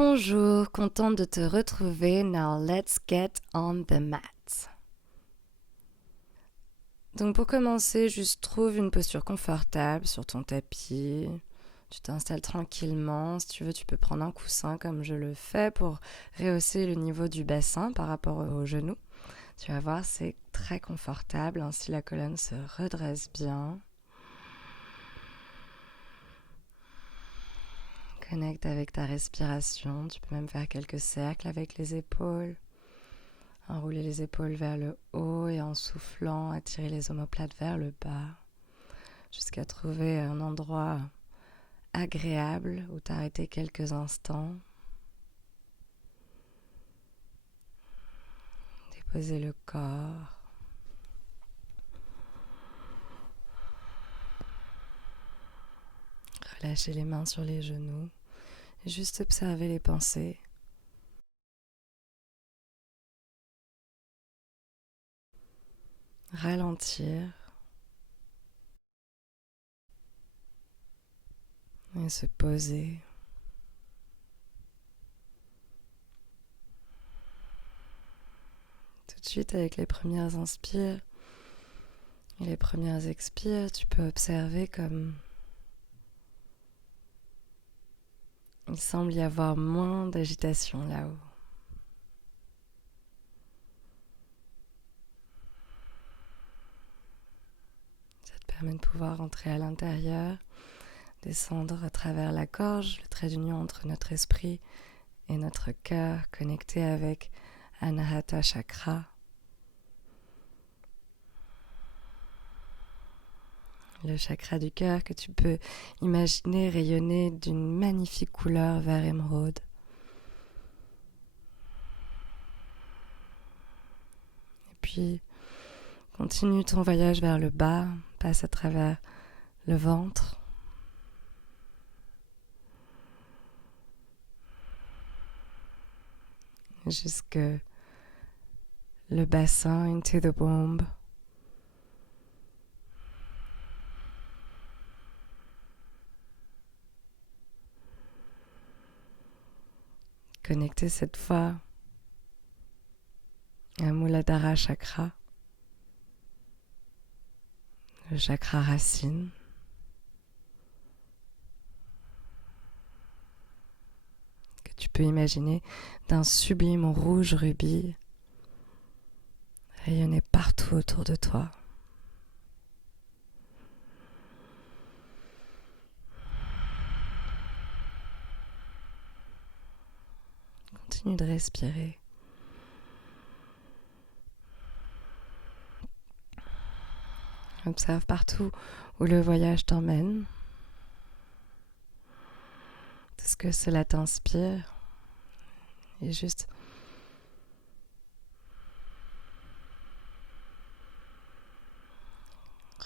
Bonjour, contente de te retrouver. Now let's get on the mat. Donc pour commencer, juste trouve une posture confortable sur ton tapis. Tu t'installes tranquillement. Si tu veux, tu peux prendre un coussin comme je le fais pour rehausser le niveau du bassin par rapport aux genoux. Tu vas voir, c'est très confortable. Ainsi, la colonne se redresse bien. Connecte avec ta respiration. Tu peux même faire quelques cercles avec les épaules. Enrouler les épaules vers le haut et en soufflant, attirer les omoplates vers le bas jusqu'à trouver un endroit agréable où t'arrêter quelques instants. Déposer le corps. Relâcher les mains sur les genoux. Et juste observer les pensées. Ralentir. Et se poser. Tout de suite, avec les premières inspires et les premières expires, tu peux observer comme il semble y avoir moins d'agitation là-haut. Ça te permet de pouvoir entrer à l'intérieur, descendre à travers la gorge, le trait d'union entre notre esprit et notre cœur, connecté avec Anahata Chakra. Le chakra du cœur que tu peux imaginer rayonner d'une magnifique couleur vert émeraude. Et puis, continue ton voyage vers le bas, passe à travers le ventre. Jusque le bassin, into the womb. Connecté cette fois à Muladhara Chakra, le chakra racine. Que tu peux imaginer d'un sublime rouge rubis rayonner partout autour de toi. Continue de respirer. Observe partout où le voyage t'emmène. Tout ce que cela t'inspire. Et juste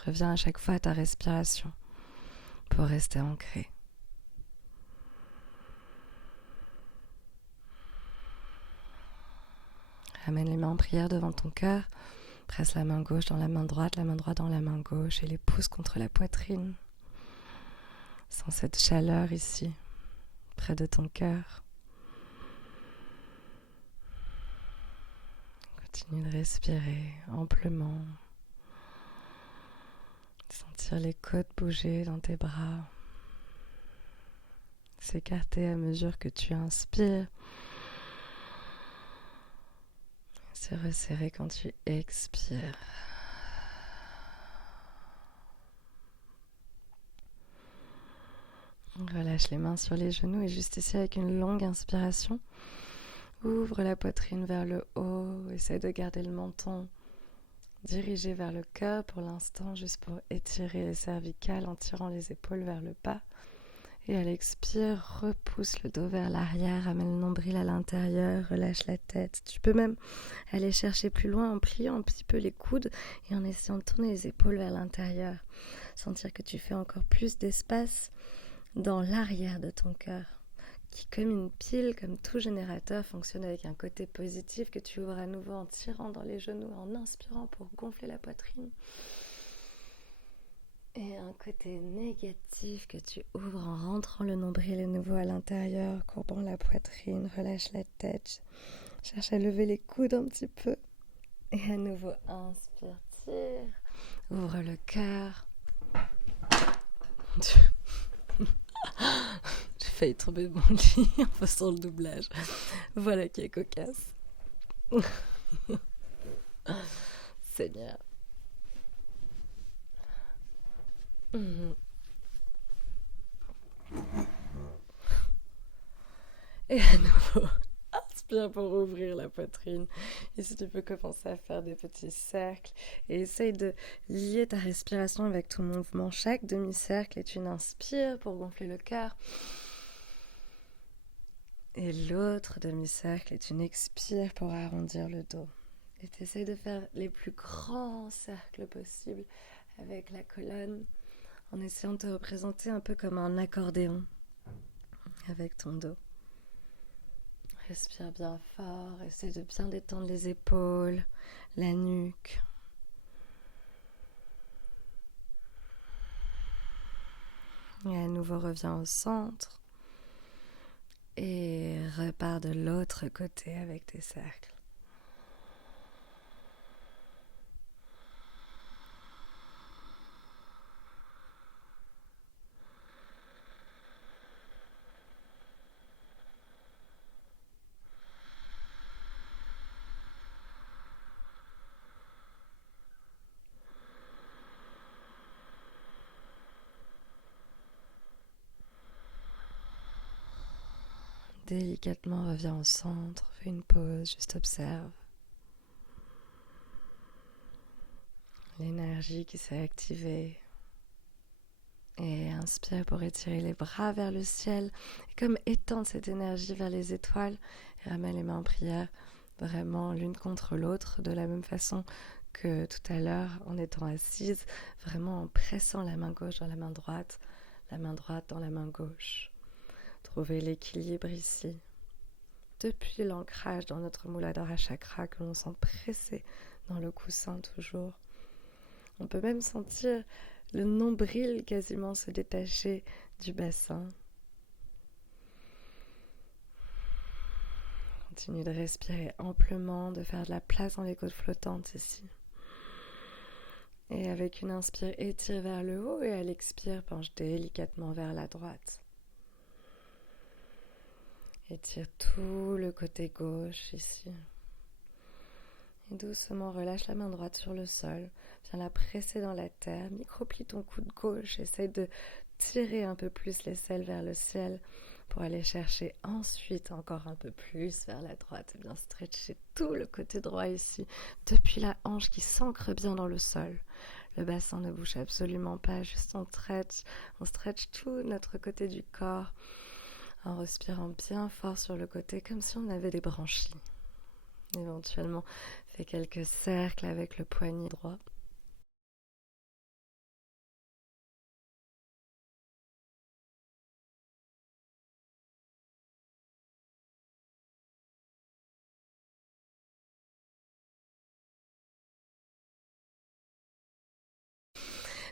reviens à chaque fois à ta respiration pour rester ancré. Ramène les mains en prière devant ton cœur. Presse la main gauche dans la main droite dans la main gauche et les pouces contre la poitrine. Sens cette chaleur ici, près de ton cœur. Continue de respirer amplement. Sentir les côtes bouger dans tes bras. S'écarter à mesure que tu inspires. Se resserrer quand tu expires. Relâche les mains sur les genoux et juste ici avec une longue inspiration, ouvre la poitrine vers le haut, essaie de garder le menton dirigé vers le cœur pour l'instant, juste pour étirer les cervicales en tirant les épaules vers le bas. Et à l'expire, repousse le dos vers l'arrière, amène le nombril à l'intérieur, relâche la tête. Tu peux même aller chercher plus loin en pliant un petit peu les coudes et en essayant de tourner les épaules vers l'intérieur. Sentir que tu fais encore plus d'espace dans l'arrière de ton cœur, qui comme une pile, comme tout générateur, fonctionne avec un côté positif que tu ouvres à nouveau en tirant dans les genoux, en inspirant pour gonfler la poitrine. Et un côté négatif que tu ouvres en rentrant le nombril à nouveau à l'intérieur, courbant la poitrine, relâche la tête, cherche à lever les coudes un petit peu. Et à nouveau, inspire, tire, ouvre le cœur. J'ai failli tomber de mon lit en faisant le doublage. Voilà qui est cocasse. Seigneur. Et à nouveau, inspire pour ouvrir la poitrine. Ici, tu peux commencer à faire des petits cercles et essaye de lier ta respiration avec ton mouvement. Chaque demi-cercle est une inspire pour gonfler le cœur. Et l'autre demi-cercle est une expire pour arrondir le dos. Et tu essayes de faire les plus grands cercles possibles avec la colonne en essayant de te représenter un peu comme un accordéon avec ton dos. Respire bien fort, essaie de bien détendre les épaules, la nuque. Et à nouveau reviens au centre et repars de l'autre côté avec tes cercles. Délicatement reviens au centre, fais une pause, juste observe l'énergie qui s'est activée. Et inspire pour étirer les bras vers le ciel et comme étendre cette énergie vers les étoiles et ramène les mains en prière vraiment l'une contre l'autre de la même façon que tout à l'heure en étant assise, vraiment en pressant la main gauche dans la main droite dans la main gauche. Trouver l'équilibre ici. Depuis l'ancrage dans notre Muladhara chakra que l'on sent pressé dans le coussin toujours. On peut même sentir le nombril quasiment se détacher du bassin. Continue de respirer amplement, de faire de la place dans les côtes flottantes ici. Et avec une inspire, étire vers le haut et à l'expire, penche délicatement vers la droite. Étire tout le côté gauche ici. Et doucement relâche la main droite sur le sol. Viens la presser dans la terre. Microplie ton coude gauche. Essaye de tirer un peu plus l'aisselle vers le ciel pour aller chercher ensuite encore un peu plus vers la droite. Et bien stretcher tout le côté droit ici. Depuis la hanche qui s'ancre bien dans le sol. Le bassin ne bouge absolument pas. Juste on stretch tout notre côté du corps. En respirant bien fort sur le côté comme si on avait des branchies. Éventuellement, fais quelques cercles avec le poignet droit.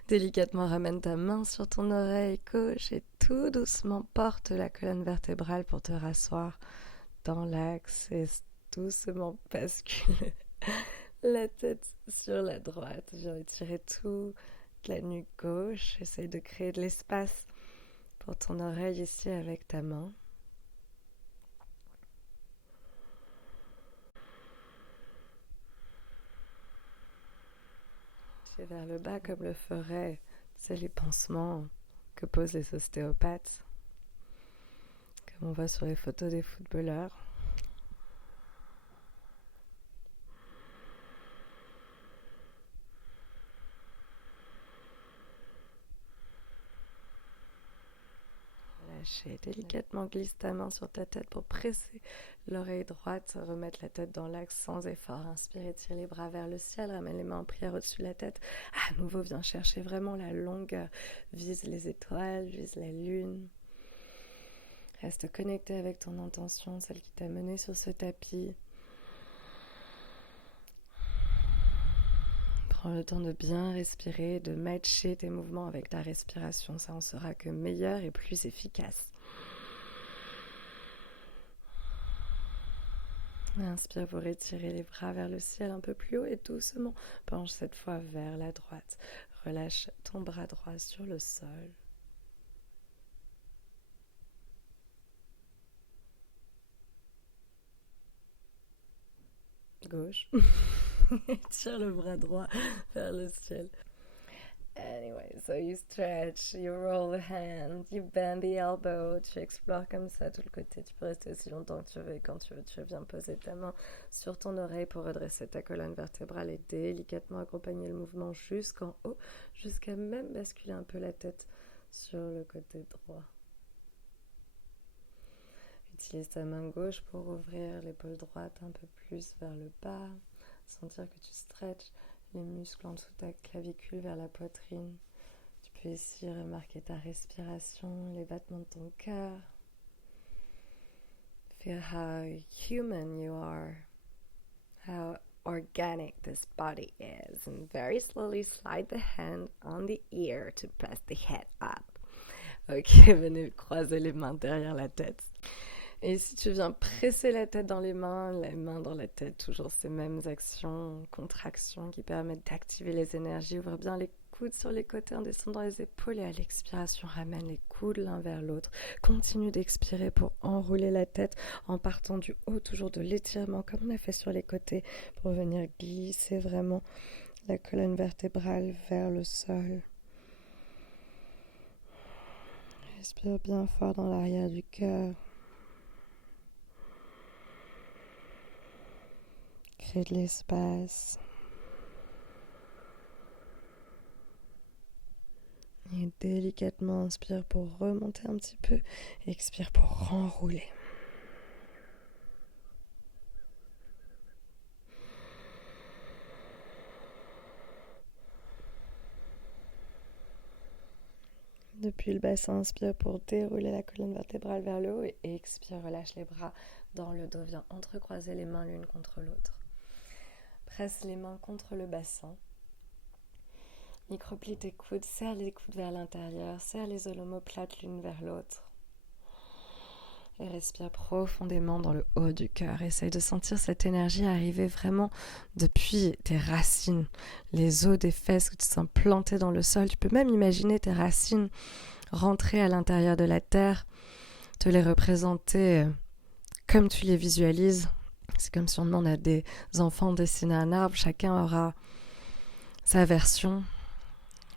Délicatement ramène ta main sur ton oreille gauche et tout doucement porte la colonne vertébrale pour te rasseoir dans l'axe et doucement bascule la tête sur la droite. Viens étirer toute la nuque gauche. Essaye de créer de l'espace pour ton oreille ici avec ta main. C'est vers le bas comme le feraient les pansements que posent les ostéopathes, comme on voit sur les photos des footballeurs. Lâcher délicatement, glisse ta main sur ta tête pour presser l'oreille droite, remettre la tête dans l'axe sans effort. Inspire, étire les bras vers le ciel, ramène les mains en prière au-dessus de la tête. À nouveau, viens chercher vraiment la longueur. Vise les étoiles, vise la lune. Reste connecté avec ton intention, celle qui t'a mené sur ce tapis. Prends le temps de bien respirer, de matcher tes mouvements avec ta respiration. Ça en sera que meilleur et plus efficace. Inspire pour étirer les bras vers le ciel un peu plus haut et doucement penche cette fois vers la droite. Relâche ton bras droit sur le sol. Gauche. Tire le bras droit vers le ciel. Anyway, so you stretch, you roll the hand, you bend the elbow, tu explores comme ça tout le côté. Tu peux rester aussi longtemps que tu veux et quand tu veux, tu viens poser ta main sur ton oreille pour redresser ta colonne vertébrale et délicatement accompagner le mouvement jusqu'en haut, jusqu'à même basculer un peu la tête sur le côté droit. Utilise ta main gauche pour ouvrir l'épaule droite un peu plus vers le bas, sentir que tu stretches les muscles en dessous de ta clavicule vers la poitrine. Tu peux ici remarquer ta respiration, les battements de ton cœur. Feel how human you are, how organic this body is, and very slowly slide the hand on the ear to press the head up. Ok, venez croiser les mains derrière la tête. Et si tu viens presser la tête dans les mains dans la tête, toujours ces mêmes actions, contractions qui permettent d'activer les énergies. Ouvre bien les coudes sur les côtés en descendant les épaules et à l'expiration, ramène les coudes l'un vers l'autre. Continue d'expirer pour enrouler la tête en partant du haut, toujours de l'étirement comme on a fait sur les côtés pour venir glisser vraiment la colonne vertébrale vers le sol. Respire bien fort dans l'arrière du cœur. Crée de l'espace. Et délicatement inspire pour remonter un petit peu. Expire pour renrouler. Depuis le bassin, inspire pour dérouler la colonne vertébrale vers le haut et expire, relâche les bras dans le dos. Viens entrecroiser les mains l'une contre l'autre. Presse les mains contre le bassin. Microplie tes coudes, serre les coudes vers l'intérieur, serre les omoplates l'une vers l'autre. Et respire profondément dans le haut du cœur. Essaye de sentir cette énergie arriver vraiment depuis tes racines, les os des fesses que tu sens plantées dans le sol. Tu peux même imaginer tes racines rentrer à l'intérieur de la terre, te les représenter comme tu les visualises. C'est comme si on demande à des enfants de dessiner un arbre. Chacun aura sa version.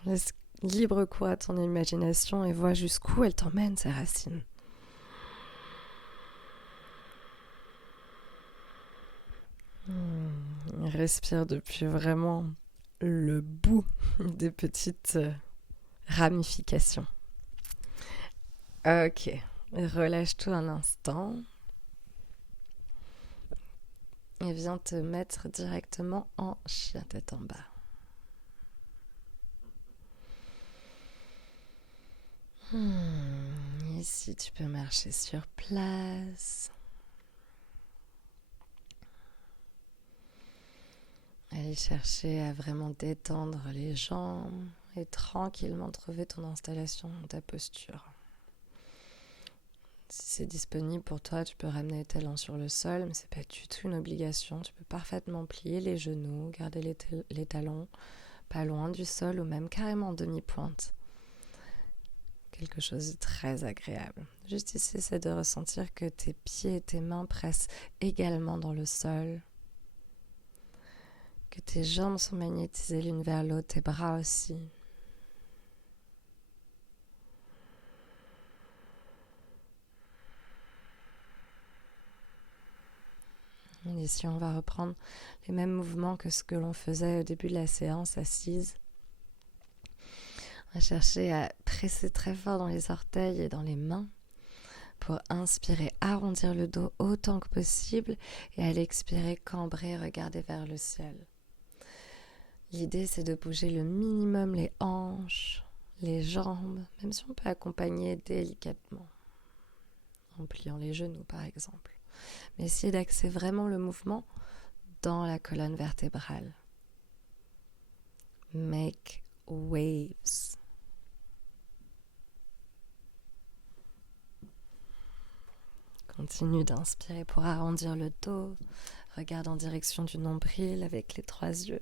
Laisse libre cours à ton imagination et vois jusqu'où elle t'emmène, ces racines. Respire depuis vraiment le bout des petites ramifications. Ok, relâche tout un instant et viens te mettre directement en chien tête en bas. Ici, tu peux marcher sur place. Aller chercher à vraiment détendre les jambes et tranquillement trouver ton installation, ta posture. Si c'est disponible pour toi, tu peux ramener les talons sur le sol, mais c'est pas du tout une obligation. Tu peux parfaitement plier les genoux, garder les talons pas loin du sol ou même carrément en demi-pointe. Quelque chose de très agréable. Juste ici, c'est de ressentir que tes pieds et tes mains pressent également dans le sol. Que tes jambes sont magnétisées l'une vers l'autre, tes bras aussi. Et ici, on va reprendre les mêmes mouvements que ce que l'on faisait au début de la séance assise. On va chercher à presser très fort dans les orteils et dans les mains pour inspirer, arrondir le dos autant que possible et à l'expirer, cambrer, regarder vers le ciel. L'idée, c'est de bouger le minimum les hanches, les jambes, même si on peut accompagner délicatement, en pliant les genoux par exemple. Mais essayer d'axer vraiment le mouvement dans la colonne vertébrale. Make waves. Continue d'inspirer pour arrondir le dos. Regarde en direction du nombril avec les 3 yeux.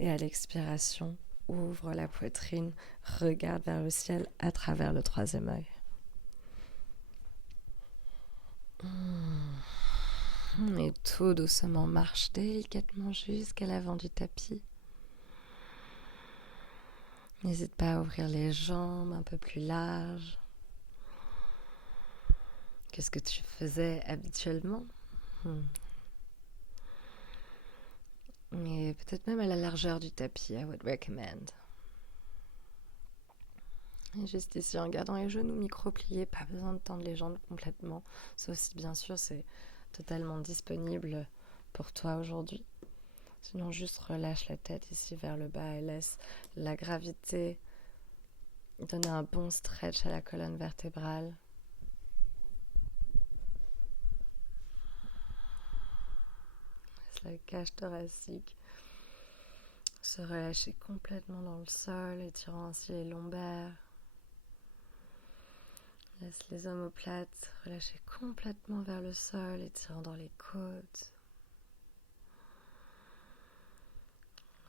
Et à l'expiration, ouvre la poitrine, regarde vers le ciel à travers le 3e œil. Et tout doucement marche délicatement jusqu'à l'avant du tapis. N'hésite pas à ouvrir les jambes un peu plus larges que ce que tu faisais habituellement. Et peut-être même à la largeur du tapis, I would recommend. Et juste ici, en gardant les genoux micro-pliés, pas besoin de tendre les jambes complètement, sauf si bien sûr c'est totalement disponible pour toi aujourd'hui. Sinon, juste relâche la tête ici vers le bas et laisse la gravité donner un bon stretch à la colonne vertébrale. Laisse la cage thoracique se relâcher complètement dans le sol, étirant ainsi les lombaires. Laisse les omoplates relâcher complètement vers le sol, étirant dans les côtes.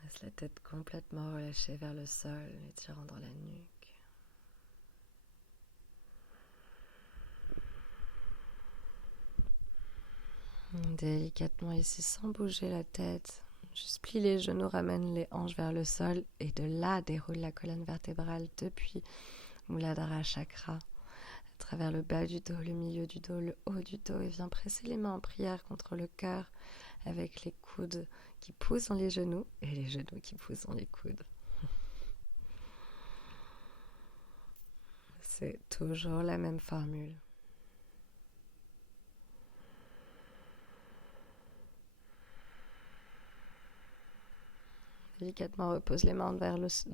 Laisse la tête complètement relâchée vers le sol, étirant dans la nuque. Délicatement ici, sans bouger la tête. Juste plie les genoux, ramène les hanches vers le sol et de là déroule la colonne vertébrale depuis Muladhara Chakra. À travers le bas du dos, le milieu du dos, le haut du dos, et viens presser les mains en prière contre le cœur avec les coudes qui poussent dans les genoux et les genoux qui poussent dans les coudes. C'est toujours la même formule. Délicatement repose les mains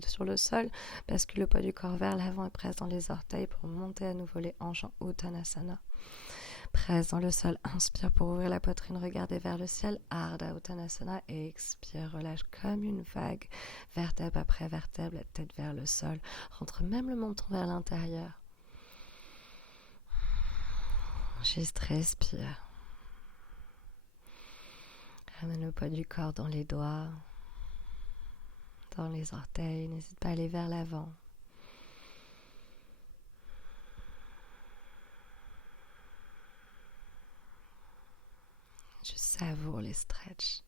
sur le sol, bascule le poids du corps vers l'avant et presse dans les orteils pour monter à nouveau les hanches en Uttanasana. Presse dans le sol, inspire pour ouvrir la poitrine, regarder vers le ciel, Ardha Uttanasana, et expire, relâche comme une vague, vertèbre après vertèbre, la tête vers le sol, rentre même le menton vers l'intérieur. Juste respire. Ramène le poids du corps dans les doigts, dans les orteils, n'hésite pas à aller vers l'avant. Je savoure les stretches.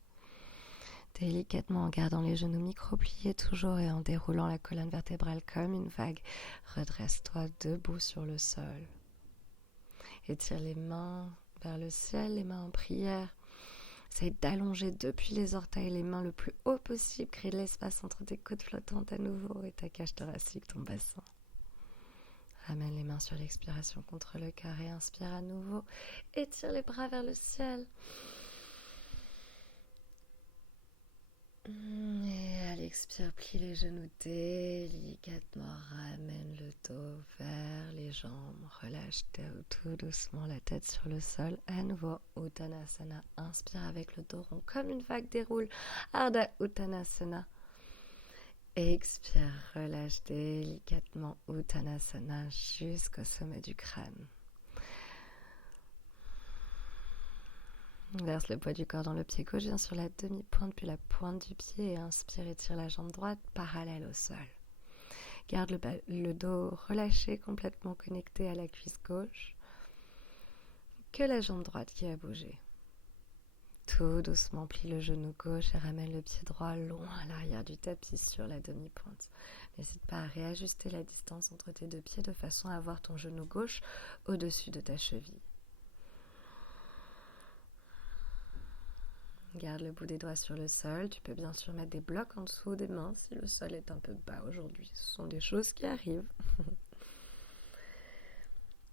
Délicatement en gardant les genoux micro-pliés toujours et en déroulant la colonne vertébrale comme une vague, redresse-toi debout sur le sol. Étire les mains vers le ciel, les mains en prière. Essaye d'allonger depuis les orteils les mains le plus haut possible. Crée de l'espace entre tes côtes flottantes à nouveau et ta cage thoracique, ton bassin. Ramène les mains sur l'expiration contre le cœur et inspire à nouveau. Étire les bras vers le ciel. Et à l'expire, plie les genoux délicatement. Ramène le dos vers les jambes. Relâche tout doucement la tête sur le sol. À nouveau, Uttanasana. Inspire avec le dos rond comme une vague déroule. Ardha Uttanasana. Expire, relâche délicatement Uttanasana jusqu'au sommet du crâne. Verse le poids du corps dans le pied gauche, viens sur la demi-pointe puis la pointe du pied et inspire, étire la jambe droite parallèle au sol. Garde le dos relâché, complètement connecté à la cuisse gauche. Que la jambe droite qui a bougé. Tout doucement, plie le genou gauche et ramène le pied droit loin à l'arrière du tapis sur la demi-pointe. N'hésite pas à réajuster la distance entre tes deux pieds de façon à avoir ton genou gauche au-dessus de ta cheville. Garde le bout des doigts sur le sol. Tu peux bien sûr mettre des blocs en dessous des mains si le sol est un peu bas aujourd'hui. Ce sont des choses qui arrivent.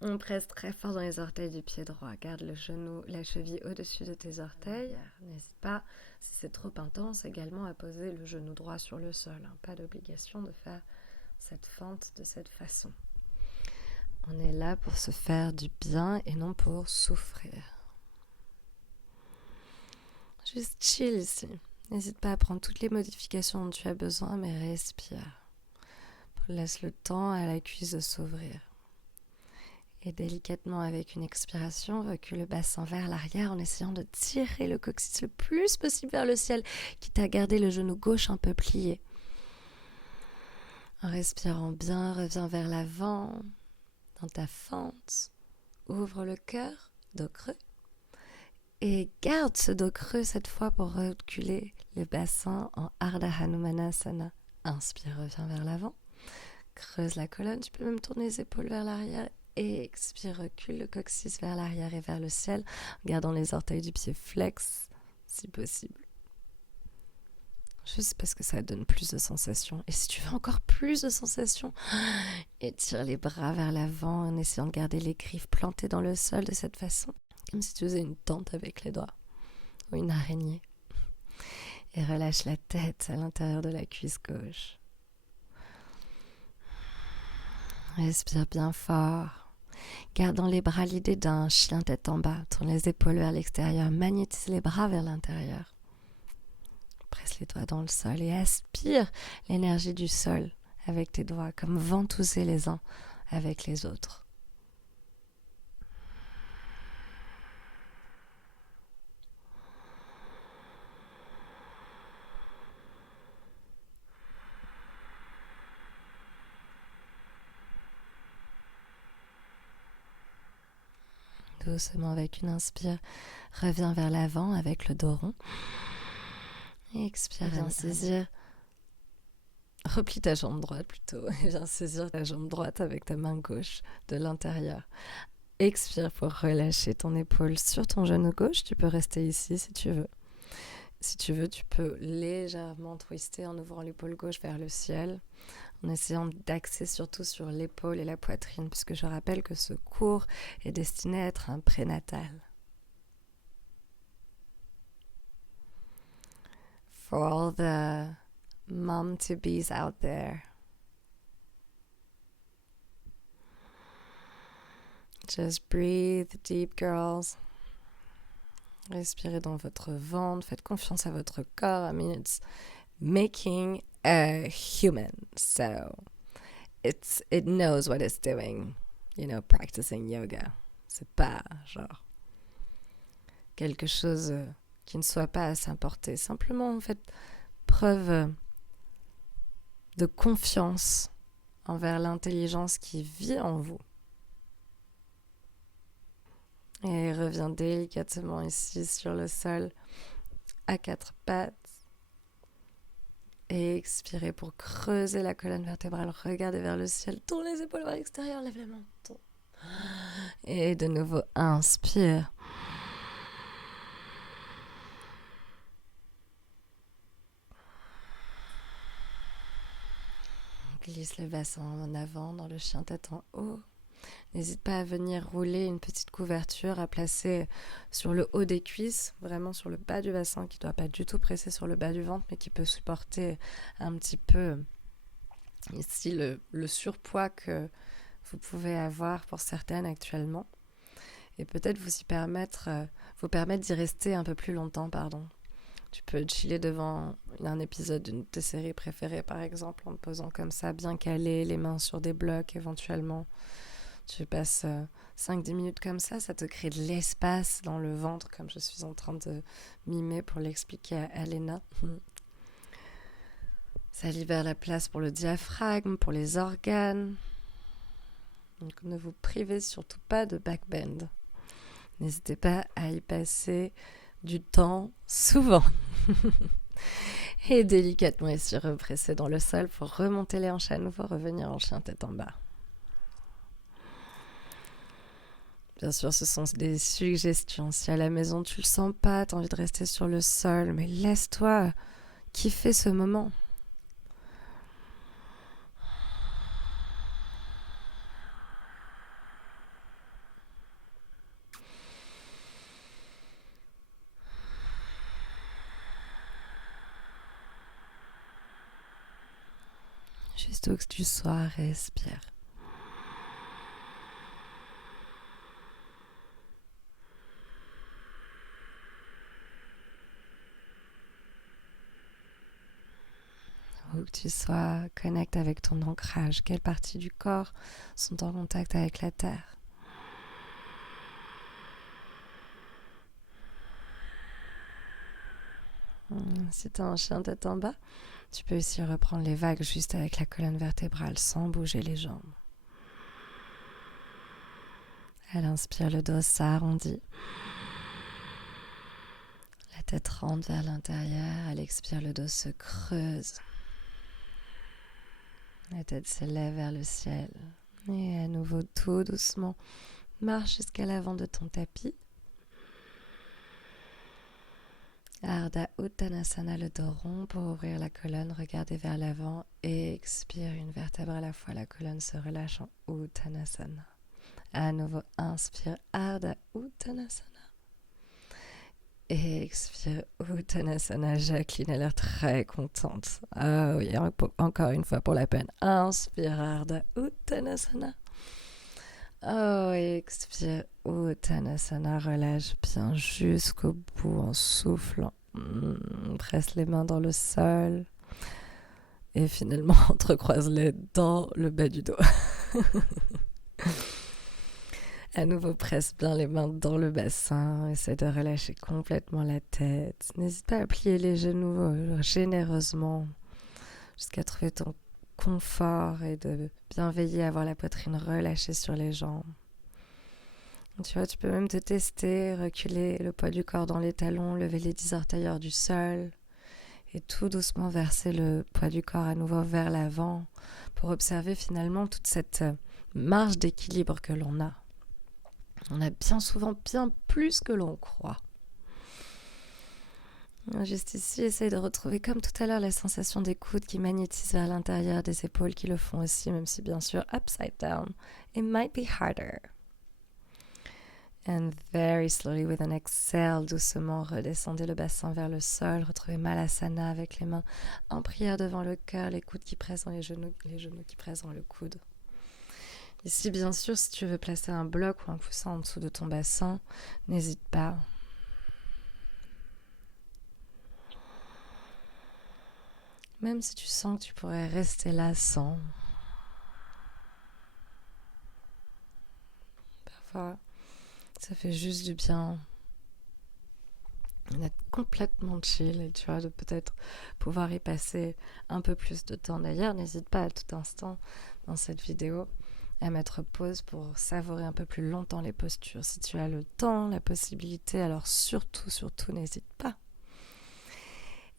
On presse très fort dans les orteils du pied droit. Garde le genou, la cheville au-dessus de tes orteils. N'hésite pas, si c'est trop intense, également à poser le genou droit sur le sol. Pas d'obligation de faire cette fente de cette façon. On est là pour se faire du bien et non pour souffrir. Juste chill ici. N'hésite pas à prendre toutes les modifications dont tu as besoin, mais respire. Laisse le temps à la cuisse de s'ouvrir. Et délicatement, avec une expiration, recule le bassin vers l'arrière en essayant de tirer le coccyx le plus possible vers le ciel, quitte à garder le genou gauche un peu plié. En respirant bien, reviens vers l'avant, dans ta fente. Ouvre le cœur, dos creux. Et garde ce dos creux cette fois pour reculer le bassin en Ardha Hanumanasana. Inspire, reviens vers l'avant. Creuse la colonne, tu peux même tourner les épaules vers l'arrière. Et expire, recule le coccyx vers l'arrière et vers le ciel, en gardant les orteils du pied flex, si possible. Juste parce que ça donne plus de sensations. Et si tu veux encore plus de sensations, étire les bras vers l'avant en essayant de garder les griffes plantées dans le sol de cette façon, comme si tu faisais une tente avec les doigts, ou une araignée. Et relâche la tête à l'intérieur de la cuisse gauche. Respire bien fort. Gardant les bras l'idée d'un chien tête en bas. Tourne les épaules vers l'extérieur. Magnétise les bras vers l'intérieur. Presse les doigts dans le sol et aspire l'énergie du sol avec tes doigts, comme ventouser les uns avec les autres. Doucement avec une inspire, reviens vers l'avant avec le dos rond. Et expire, viens saisir. Replie ta jambe droite plutôt et viens saisir ta jambe droite avec ta main gauche de l'intérieur. Expire pour relâcher ton épaule sur ton genou gauche. Tu peux rester ici si tu veux. Si tu veux, tu peux légèrement twister en ouvrant l'épaule gauche vers le ciel, en essayant d'axer surtout sur l'épaule et la poitrine, puisque je rappelle que ce cours est destiné à être un prénatal. For all the mom-to-bees out there, just breathe deep, girls. Respirez dans votre ventre, faites confiance à votre corps. I mean, it's making a human, so it knows what it's doing, practicing yoga. C'est pas genre quelque chose qui ne soit pas à s'importer. Simplement, faites preuve de confiance envers l'intelligence qui vit en vous. Et reviens délicatement ici sur le sol, à quatre pattes. Et expirez pour creuser la colonne vertébrale. Regardez vers le ciel, tourne les épaules vers l'extérieur, lève le menton. Et de nouveau, inspire. Glisse le bassin en avant dans le chien tête en haut. N'hésite pas à venir rouler une petite couverture à placer sur le haut des cuisses, vraiment sur le bas du bassin, qui ne doit pas du tout presser sur le bas du ventre, mais qui peut supporter un petit peu ici le surpoids que vous pouvez avoir pour certaines actuellement. Et peut-être vous permettre d'y rester un peu plus longtemps, Tu peux chiller devant un épisode d'une de tes séries préférées, par exemple, en te posant comme ça, bien calé, les mains sur des blocs éventuellement. Tu passes 5-10 minutes comme ça te crée de l'espace dans le ventre, comme je suis en train de mimer pour l'expliquer à Léna. Ça libère la place pour le diaphragme, pour les organes. Donc ne vous privez surtout pas de backbend. N'hésitez pas à y passer du temps souvent. Et délicatement ici represser dans le sol pour remonter les hanches à nouveau, revenir en chien tête en bas. Bien sûr, ce sont des suggestions. Si à la maison tu le sens pas, tu as envie de rester sur le sol, mais laisse-toi kiffer ce moment. Juste où que tu sois, respire. où que tu sois, connecte avec ton ancrage. Quelles parties du corps sont en contact avec la terre? Si tu as un chien tête en bas, tu peux aussi reprendre les vagues juste avec la colonne vertébrale sans bouger les jambes. Elle inspire, le dos s'arrondit. La tête rentre vers l'intérieur. Elle expire, le dos se creuse. La tête s'élève vers le ciel. Et à nouveau, tout doucement, marche jusqu'à l'avant de ton tapis. Ardha Uttanasana, le dos rond pour ouvrir la colonne, regardez vers l'avant et expire une vertèbre à la fois. La colonne se relâche en Uttanasana. À nouveau, inspire Ardha Uttanasana. Et expire Uttanasana. Jacqueline a l'air très contente. Ah oui, encore une fois pour la peine. Inspire Ardha Uttanasana. Oh, et expire Uttanasana. Relâche bien jusqu'au bout en soufflant. Presse les mains dans le sol. Et finalement, entrecroise-les dans le bas du dos. À nouveau, presse bien les mains dans le bassin. Essaie de relâcher complètement la tête. N'hésite pas à plier les genoux généreusement jusqu'à trouver ton confort et de bien veiller à avoir la poitrine relâchée sur les jambes. Tu vois, tu peux même te tester, reculer le poids du corps dans les talons, lever les 10 orteils hors du sol et tout doucement verser le poids du corps à nouveau vers l'avant pour observer finalement toute cette marge d'équilibre que l'on a. On a bien souvent bien plus que l'on croit. Juste ici, essaye de retrouver comme tout à l'heure la sensation des coudes qui magnétisent vers l'intérieur des épaules qui le font aussi, même si bien sûr upside down, it might be harder. And very slowly with an exhale, doucement redescendez le bassin vers le sol, retrouvez Malasana avec les mains en prière devant le cœur, les coudes qui pressent dans les genoux qui pressent dans le coude. Ici, bien sûr, si tu veux placer un bloc ou un coussin en dessous de ton bassin, n'hésite pas. Même si tu sens que tu pourrais rester là sans. Parfois, ça fait juste du bien d'être complètement chill et tu vois, de peut-être pouvoir y passer un peu plus de temps. D'ailleurs, n'hésite pas à tout instant dans cette vidéo à mettre pause pour savourer un peu plus longtemps les postures. Si tu as le temps, la possibilité, alors surtout, n'hésite pas.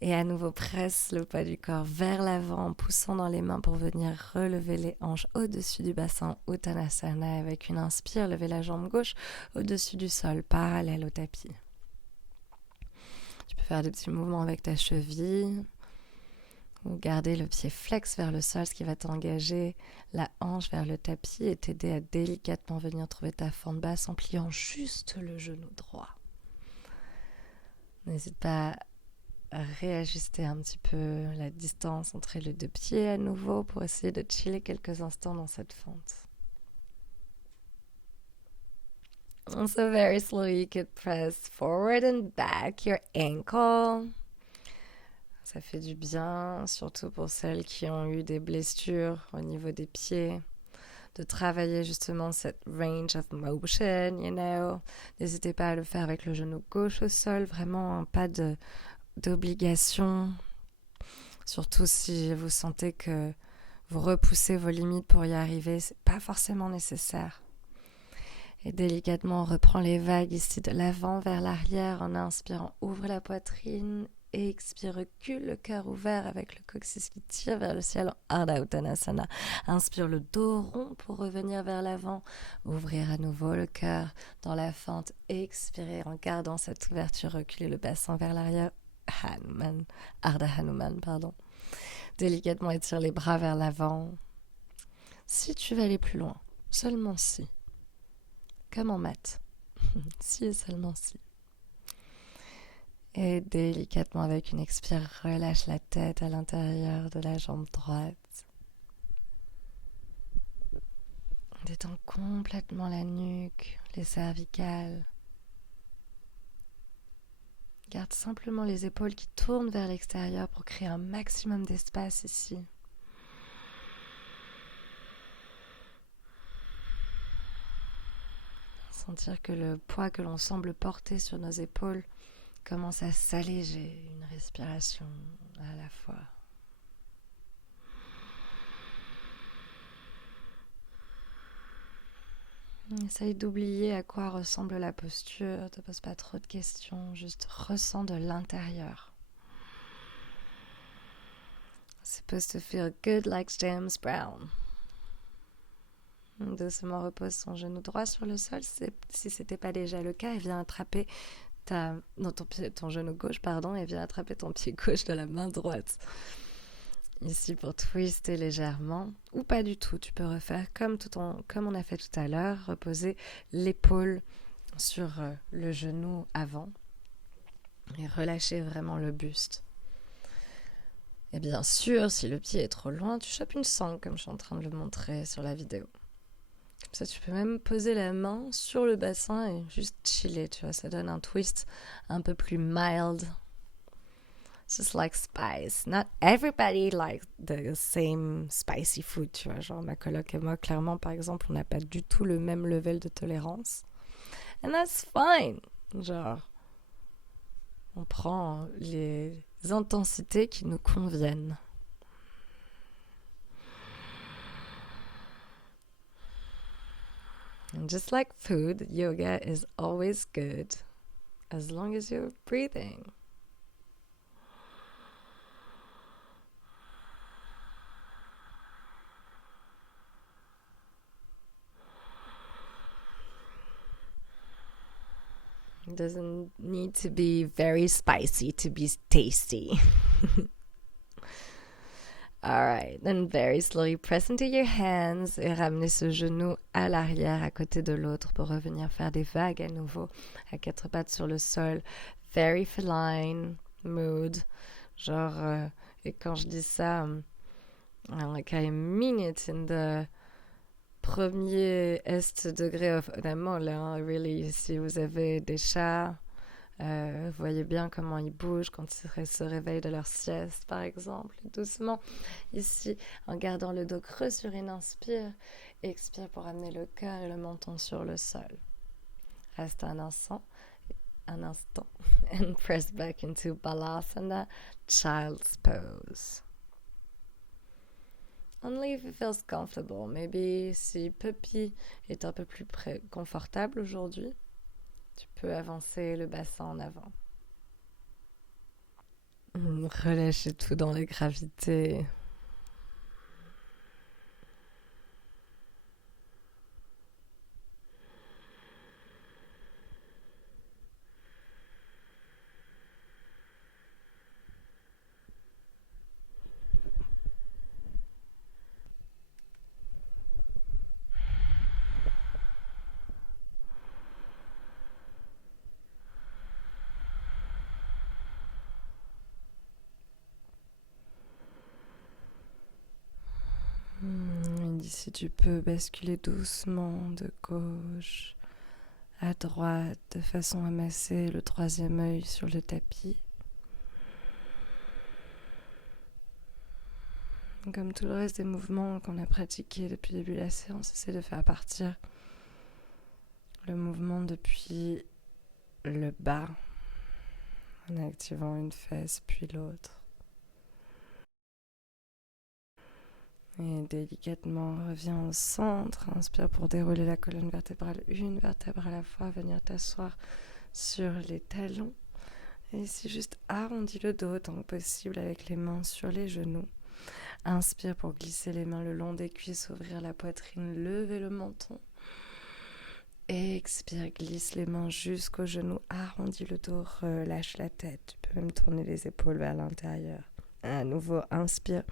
Et à nouveau, presse le poids du corps vers l'avant en poussant dans les mains pour venir relever les hanches au-dessus du bassin Uttanasana. Avec une inspire, levez la jambe gauche au-dessus du sol, parallèle au tapis. Tu peux faire des petits mouvements avec ta cheville ou garder le pied flex vers le sol, ce qui va t'engager la hanche vers le tapis et t'aider à délicatement venir trouver ta fente basse en pliant juste le genou droit. N'hésite pas à réajuster un petit peu la distance entre les deux pieds à nouveau pour essayer de chiller quelques instants dans cette fente. So very slowly you could press forward and back your ankle. Ça fait du bien, surtout pour celles qui ont eu des blessures au niveau des pieds, de travailler justement cette range of motion, you know. N'hésitez pas à le faire avec le genou gauche au sol, vraiment pas d'obligation. Surtout si vous sentez que vous repoussez vos limites pour y arriver, c'est pas forcément nécessaire. Et délicatement, on reprend les vagues ici de l'avant vers l'arrière en inspirant, ouvre la poitrine. Et expire, recule le cœur ouvert avec le coccyx qui tire vers le ciel en Ardha Uttanasana. Inspire le dos rond pour revenir vers l'avant. Ouvrir à nouveau le cœur dans la fente. Expirer en gardant cette ouverture. Reculer le bassin vers l'arrière. Ardha Hanuman, pardon. Délicatement étire les bras vers l'avant. Si tu veux aller plus loin, seulement si. Comme en maths. Si et seulement si. Et délicatement avec une expire, relâche la tête à l'intérieur de la jambe droite. Détends complètement la nuque, les cervicales. garde simplement les épaules qui tournent vers l'extérieur pour créer un maximum d'espace ici. Sentir que le poids que l'on semble porter sur nos épaules commence à s'alléger, une respiration à la fois. Essaye d'oublier à quoi ressemble la posture, ne te pose pas trop de questions, juste ressens de l'intérieur. It's supposed to feel good like James Brown. Doucement repose son genou droit sur le sol, si ce n'était pas déjà le cas, et viens attraper ton genou gauche, et viens attraper ton pied gauche de la main droite. Ici pour twister légèrement, ou pas du tout, tu peux refaire comme on a fait tout à l'heure, reposer l'épaule sur le genou avant et relâcher vraiment le buste. Et bien sûr, si le pied est trop loin, tu chopes une sangle comme je suis en train de le montrer sur la vidéo. Comme ça, tu peux même poser la main sur le bassin et juste chiller, tu vois, ça donne un twist un peu plus mild. Just like spice. Not everybody likes the same spicy food, tu vois. Genre, ma coloc et moi, clairement, par exemple, on n'a pas du tout le même level de tolérance. And that's fine. Genre, on prend les intensités qui nous conviennent. And just like food, yoga is always good as long as you're breathing. It doesn't need to be very spicy to be tasty. Alright, then very slowly press into your hands et ramenez ce genou à l'arrière à côté de l'autre pour revenir faire des vagues à nouveau à quatre pattes sur le sol. Very feline mood. Genre, et quand je dis ça, like I mean it in the premier degré of d'amour là, really. Si vous avez des chats, vous voyez bien comment ils bougent quand ils se réveillent de leur sieste, par exemple. Doucement, ici, en gardant le dos creux sur une inspire, expire pour amener le cœur et le menton sur le sol. Reste un instant, and press back into Balasana, Child's Pose. Only if it feels comfortable. Maybe si Puppy est un peu plus confortable aujourd'hui, tu peux avancer le bassin en avant. Relâchez tout dans les gravités. Ici, tu peux basculer doucement de gauche à droite de façon à masser le troisième œil sur le tapis. Comme tout le reste des mouvements qu'on a pratiqués depuis le début de la séance, essaie de faire partir le mouvement depuis le bas en activant une fesse puis l'autre. Et délicatement, reviens au centre. Inspire pour dérouler la colonne vertébrale, une vertèbre à la fois. Venir t'asseoir sur les talons. Et ici, juste arrondis le dos tant que possible avec les mains sur les genoux. Inspire pour glisser les mains le long des cuisses, ouvrir la poitrine, lever le menton. Expire, glisse les mains jusqu'aux genoux, arrondis le dos, relâche la tête. Tu peux même tourner les épaules vers l'intérieur. À nouveau, inspire.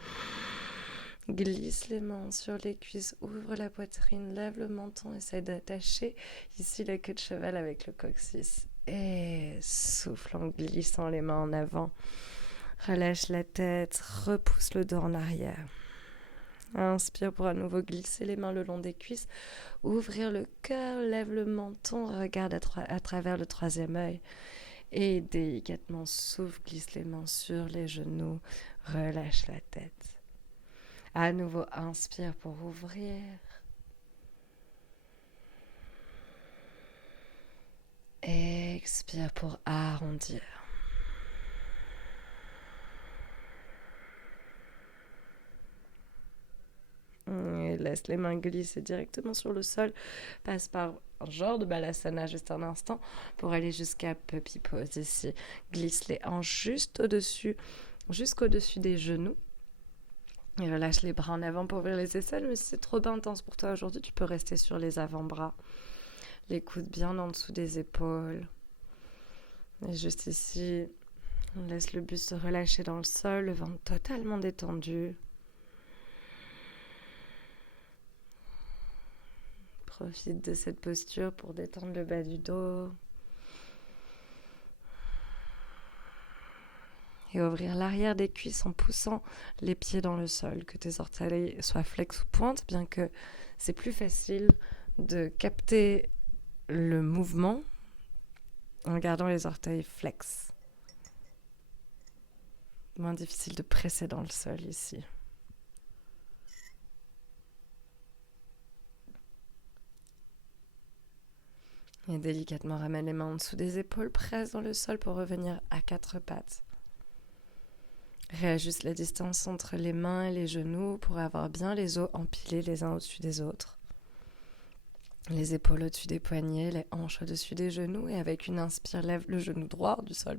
Glisse les mains sur les cuisses, ouvre la poitrine, lève le menton, essaie d'attacher ici la queue de cheval avec le coccyx. Et souffle en glissant les mains en avant. Relâche la tête, repousse le dos en arrière. Inspire pour à nouveau glisser les mains le long des cuisses, ouvrir le cœur, lève le menton, regarde à travers le troisième œil. Et délicatement souffle, glisse les mains sur les genoux, relâche la tête. À nouveau, inspire pour ouvrir. Expire pour arrondir. Et laisse les mains glisser directement sur le sol. Passe par un genre de balasana juste un instant pour aller jusqu'à puppy pose ici. Glisse les hanches juste au-dessus, jusqu'au-dessus des genoux. Et relâche les bras en avant pour ouvrir les aisselles. Mais si c'est trop intense pour toi aujourd'hui, tu peux rester sur les avant-bras. Les coudes bien en dessous des épaules. Et juste ici, on laisse le buste se relâcher dans le sol, le ventre totalement détendu. Profite de cette posture pour détendre le bas du dos. Et ouvrir l'arrière des cuisses en poussant les pieds dans le sol. Que tes orteils soient flex ou pointe, bien que c'est plus facile de capter le mouvement en gardant les orteils flex. Moins difficile de presser dans le sol ici. Et délicatement ramène les mains en dessous des épaules, presse dans le sol pour revenir à quatre pattes. Réajuste la distance entre les mains et les genoux pour avoir bien les os empilés les uns au-dessus des autres. Les épaules au-dessus des poignets, les hanches au-dessus des genoux et avec une inspire, lève le genou droit du sol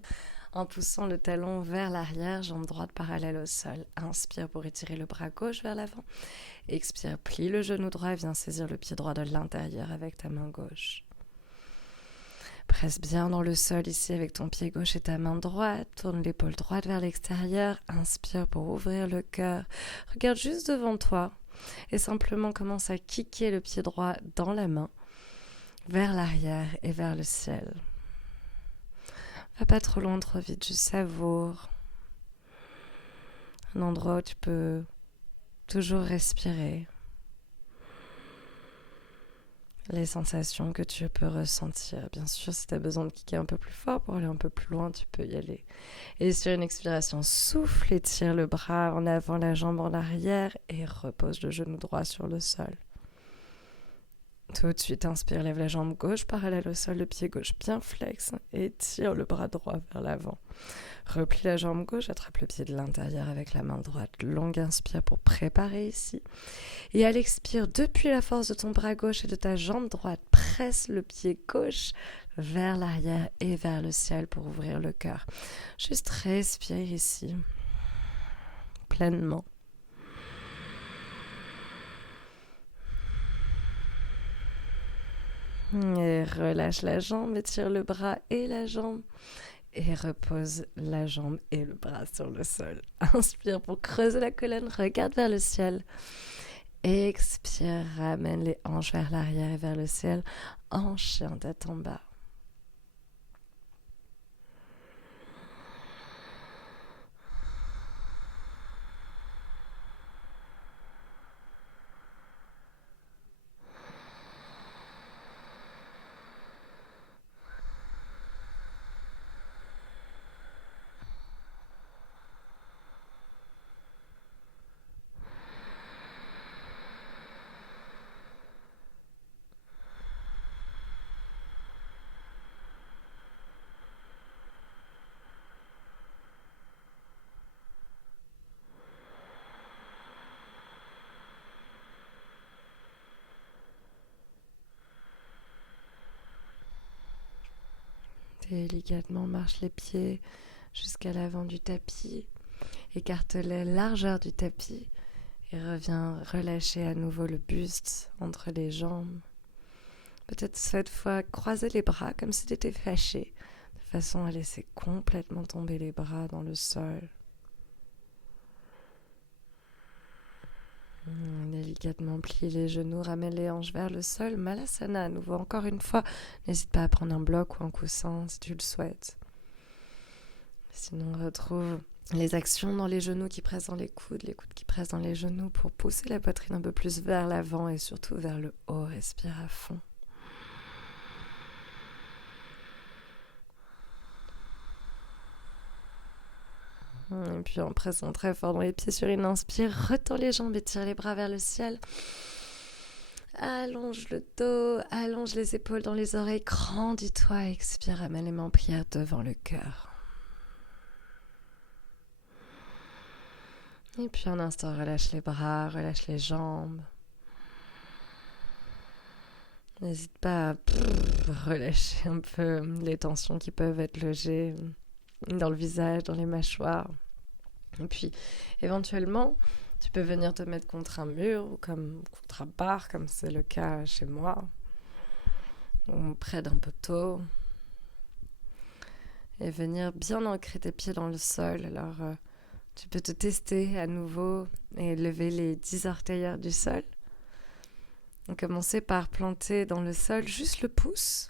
en poussant le talon vers l'arrière, jambe droite parallèle au sol. Inspire pour étirer le bras gauche vers l'avant. Expire, plie le genou droit et viens saisir le pied droit de l'intérieur avec ta main gauche. Presse bien dans le sol ici avec ton pied gauche et ta main droite. Tourne l'épaule droite vers l'extérieur. Inspire pour ouvrir le cœur. Regarde juste devant toi et simplement commence à kicker le pied droit dans la main vers l'arrière et vers le ciel. Va pas trop loin, trop vite, juste savoure. Un endroit où tu peux toujours respirer. Les sensations que tu peux ressentir. Bien sûr, si tu as besoin de kicker un peu plus fort pour aller un peu plus loin, tu peux y aller. Et sur une expiration, souffle, étire le bras en avant, la jambe en arrière et repose le genou droit sur le sol. Tout de suite, inspire, lève la jambe gauche parallèle au sol, le pied gauche bien flex et tire le bras droit vers l'avant. Replie la jambe gauche, attrape le pied de l'intérieur avec la main droite. Longue inspire pour préparer ici. Et à l'expire, depuis la force de ton bras gauche et de ta jambe droite, presse le pied gauche vers l'arrière et vers le ciel pour ouvrir le cœur. Juste respire ici, pleinement. Et relâche la jambe, étire le bras et la jambe. Et repose la jambe et le bras sur le sol. Inspire pour creuser la colonne, regarde vers le ciel. Expire, ramène les hanches vers l'arrière et vers le ciel en chien tête en bas. Délicatement marche les pieds jusqu'à l'avant du tapis. Écarte les largeurs du tapis et reviens relâcher à nouveau le buste entre les jambes. Peut-être cette fois croiser les bras comme si tu étais fâché, de façon à laisser complètement tomber les bras dans le sol. Délicatement plie les genoux, ramène les hanches vers le sol. Malasana à nouveau. Encore une fois, n'hésite pas à prendre un bloc ou un coussin si tu le souhaites. Sinon, retrouve les actions dans les genoux qui pressent dans les coudes qui pressent dans les genoux pour pousser la poitrine un peu plus vers l'avant et surtout vers le haut. Respire à fond. Et puis en pressant très fort dans les pieds sur une inspire, retends les jambes et tire les bras vers le ciel. Allonge le dos, allonge les épaules dans les oreilles, grandis-toi, expire, ramène les mains en prière devant le cœur. Et puis un instant, relâche les bras, relâche les jambes. N'hésite pas à relâcher un peu les tensions qui peuvent être logées dans le visage, dans les mâchoires. Et puis, éventuellement, tu peux venir te mettre contre un mur ou contre un bar, comme c'est le cas chez moi, ou près d'un poteau. Et venir bien ancrer tes pieds dans le sol. Alors, tu peux te tester à nouveau et lever les 10 orteils du sol. Donc, commencer par planter dans le sol juste le pouce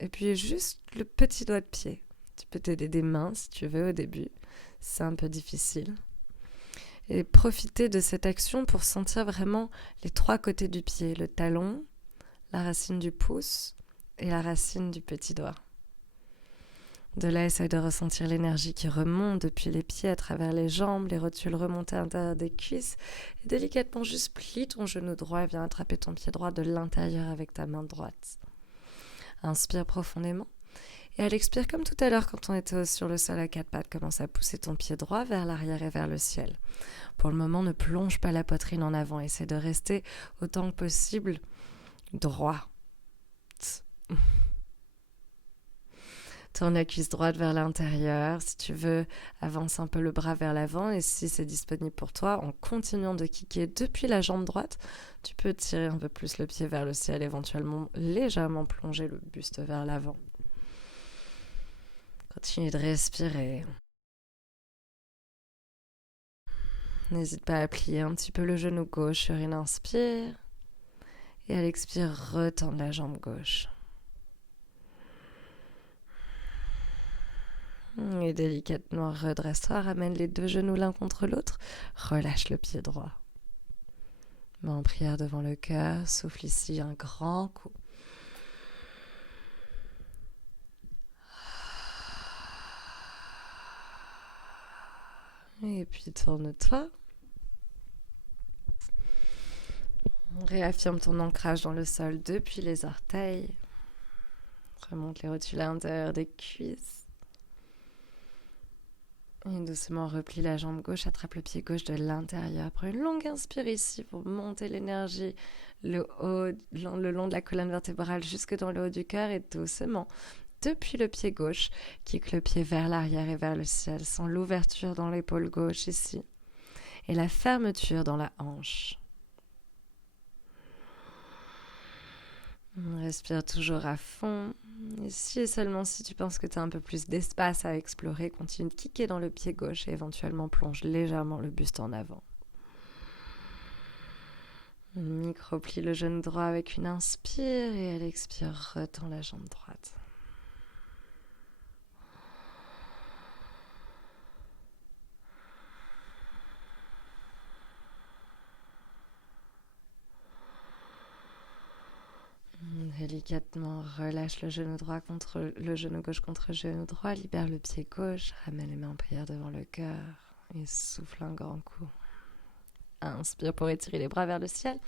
et puis juste le petit doigt de pied. Tu peux t'aider des mains si tu veux au début. C'est un peu difficile. Et profiter de cette action pour sentir vraiment les 3 côtés du pied. Le talon, la racine du pouce et la racine du petit doigt. De là, essaye de ressentir l'énergie qui remonte depuis les pieds à travers les jambes, les rotules remontées à l'intérieur des cuisses. Et délicatement, juste plie ton genou droit et viens attraper ton pied droit de l'intérieur avec ta main droite. Inspire profondément. Et à l'expire, comme tout à l'heure quand on était sur le sol à 4 pattes, commence à pousser ton pied droit vers l'arrière et vers le ciel. Pour le moment, ne plonge pas la poitrine en avant. Essaie de rester autant que possible droit. Tourne la cuisse droite vers l'intérieur. Si tu veux, avance un peu le bras vers l'avant. Et si c'est disponible pour toi, en continuant de kicker depuis la jambe droite, tu peux tirer un peu plus le pied vers le ciel, éventuellement légèrement plonger le buste vers l'avant. Continue de respirer. N'hésite pas à plier un petit peu le genou gauche sur une inspire. Et à l'expire, retendre la jambe gauche. Et délicatement, redresse-toi, ramène les 2 genoux l'un contre l'autre, relâche le pied droit. Main en prière devant le cœur, souffle ici un grand coup. Et puis tourne-toi. Réaffirme ton ancrage dans le sol depuis les orteils. Remonte les rotules à l'intérieur des cuisses. Et doucement replie la jambe gauche, attrape le pied gauche de l'intérieur. Prends une longue inspire ici pour monter l'énergie le long de la colonne vertébrale jusque dans le haut du cœur et doucement, depuis le pied gauche, kick le pied vers l'arrière et vers le ciel. Sens l'ouverture dans l'épaule gauche ici et la fermeture dans la hanche. Respire toujours à fond. Et si et seulement si tu penses que tu as un peu plus d'espace à explorer, continue de kicker dans le pied gauche et éventuellement plonge légèrement le buste en avant. Micro-plie le genou droit avec une inspire et à l'expire, retends la jambe droite. Délicatement, relâche le genou droit contre le genou gauche contre le genou droit, libère le pied gauche, ramène les mains en prière devant le cœur et souffle un grand coup. Inspire pour étirer les bras vers le ciel.